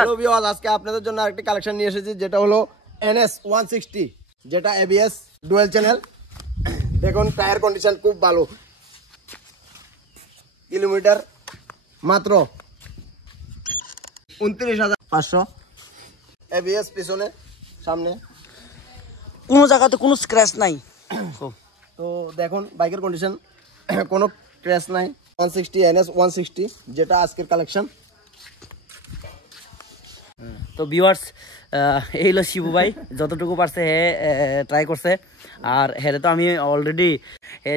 Hello viewers, আজকে আপনাদের জন্য আরেকটি কালেকশন নিয়ে এসেছি, যেটা হলো NS 160, যেটা ABS ডুয়াল চ্যানেল। দেখুন টায়ার কন্ডিশন খুব ভালো, কিলোমিটার মাত্র 29,500। ABS পিছনে সামনে কোনো জায়গাতে কোনো স্ক্র্যাচ নাই। তো দেখুন বাইকের কন্ডিশন কোনো ক্র্যাশ নাই। 160 NS 160, যেটা আজকের কালেকশন। তো ভিউয়ার্স, এই হলো শিবু ভাই, যতটুকু পারছে হে ট্রাই করছে। আর হেরে তো আমি অলরেডি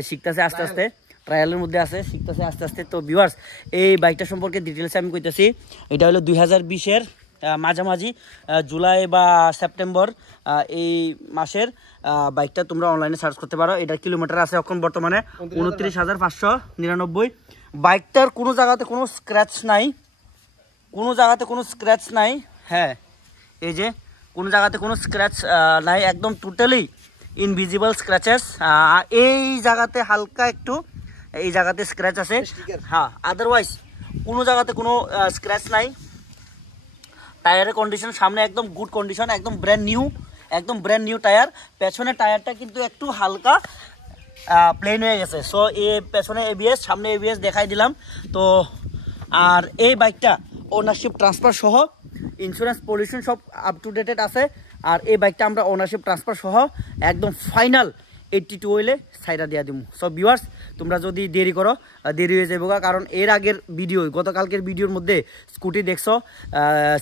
শিখতেছে আস্তে আস্তে, ট্রায়ালের মধ্যে আছে, শিখতেছে আস্তে আস্তে। তো ভিউয়ার্স, এই বাইকটা সম্পর্কে ডিটেলসে আমি কইতেছি। এটা হলো 2020-এর মাঝামাঝি, জুলাই বা সেপ্টেম্বর এই মাসের বাইকটা তোমরা অনলাইনে সার্চ করতে পারো। এটার কিলোমিটার আছে এখন বর্তমানে 29,599। বাইকটার কোনো জায়গাতে কোনো স্ক্র্যাচ নাই, কোনো জায়গাতে কোনো স্ক্র্যাচ নাই। হ্যাঁ, এই যে কোনো জায়গাতে কোনো স্ক্র্যাচ নাই, একদম টোটালি ইনভিজিবল স্ক্র্যাচেস। এই জায়গাতে হালকা একটু এই জায়গাতে স্ক্র্যাচ আছে, হ্যাঁ, আদারওয়াইজ কোনো জায়গাতে কোনো স্ক্র্যাচ নাই। টায়ারের কন্ডিশন সামনে একদম গুড কন্ডিশন, একদম ব্র্যান্ড নিউ টায়ার। পেছনের টায়ারটা কিন্তু একটু হালকা প্লেন হয়ে গেছে। সো পেছনে ABS, সামনে ABS দেখাই দিলাম। তো আর এই বাইকটা ওনারশিপ ট্রান্সফার সহ, ইন্স্যুরেন্স পলিউশন সব আপ টু ডেটেড আছে। আর এই বাইকটা আমরা ওনারশিপ ট্রান্সফার সহ একদম ফাইনাল 82 হইলে সাইডা দিয়া দিব। সো ভিউয়ার্স, তোমরা যদি দেরি করো দেরি হয়ে যাবো, কারণ এর আগের ভিডিও, গতকালকের ভিডিওর মধ্যে স্কুটি দেখছো,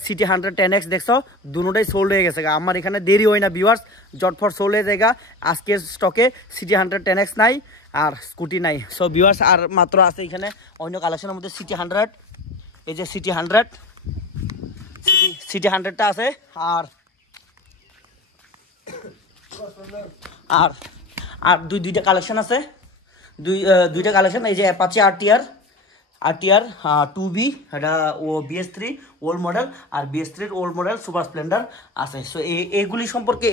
সিটি 100 10X দেখছো, দুটোটাই সোল্ড হয়ে গেছে। আমার এখানে দেরি হয় না ভিউয়ার্স, জটফট সোল্ড হয়ে যায়। আজকের স্টকে সিটি 100 10X নাই আর স্কুটি নাই। সো ভিউয়ার্স, আর মাত্র আছে এখানে অন্য কালেকশনের মধ্যে সিটি 100, এই যে সিটি 100টা আছে। আর দুইটা কালেকশন আছে, দুইটা কালেকশন। এই যে অ্যাপাচি RTR 2B, এটা ও BS3 ওল্ড মডেল, আর BS3 old model super Splendor আছে। সো এইগুলি সম্পর্কে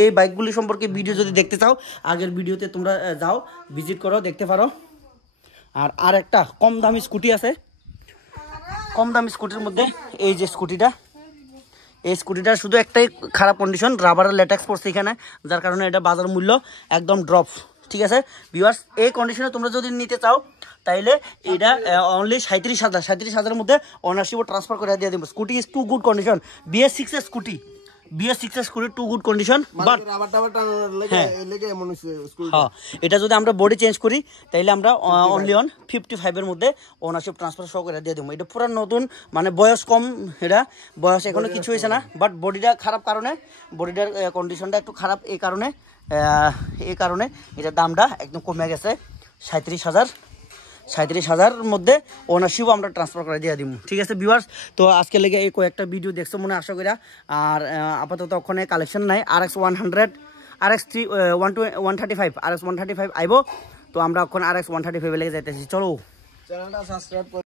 এই বাইকগুলি সম্পর্কে ভিডিও যদি দেখতে চাও, আগের ভিডিওতে তোমরা যাও, ভিজিট করো, দেখতে পারো। আর একটা কম দামি স্কুটি আছে, কম দামি স্কুটির মধ্যে এই যে স্কুটিটা, এই স্কুটিটা শুধু একটাই খারাপ কন্ডিশন, রাবারের ল্যাটেক্স পড়ছে এখানে, যার কারণে এটা বাজার মূল্য একদম ড্রপ। ঠিক আছে ভিউয়ার্স, এই কন্ডিশনে তোমরা যদি নিতে চাও তাইলে এটা অনলি 37,000 মধ্যে অনারশিপ ট্রান্সফার করে দিয়ে দেবো। Scooty is too good condition, BS6 এর scooty too good condition. But হ্যাঁ, এটা যদি আমরা বডি চেঞ্জ করি তাইলে আমরা অনলি 55 মধ্যে ওনারশিপ ট্রান্সফার সহ করে দিয়ে দেবো। এটা পুরো নতুন, মানে বয়স কম, এটা বয়স এখনো কিছু হয়েছে না, বাট বডিটা খারাপ কারণে, বডিটার কন্ডিশনটা একটু খারাপ, এই কারণে এটার দামটা একদম কমে গেছে। 37,000 মধ্যে ওনারশিপ আমরা ট্রান্সফার করে দিয়ে দিব। ঠিক আছে ভিউয়ার্স, তো আজকে লেগে এই কয়েকটা ভিডিও দেখছো মনে আশা করি। আর আপাতত ওখানে কালেকশন নাই। RX 100, RX 135 আইব। তো আমরা ওখানে RX 135 লেগে যাইতেছি। চলো, চ্যানেলটা সাবস্ক্রাইব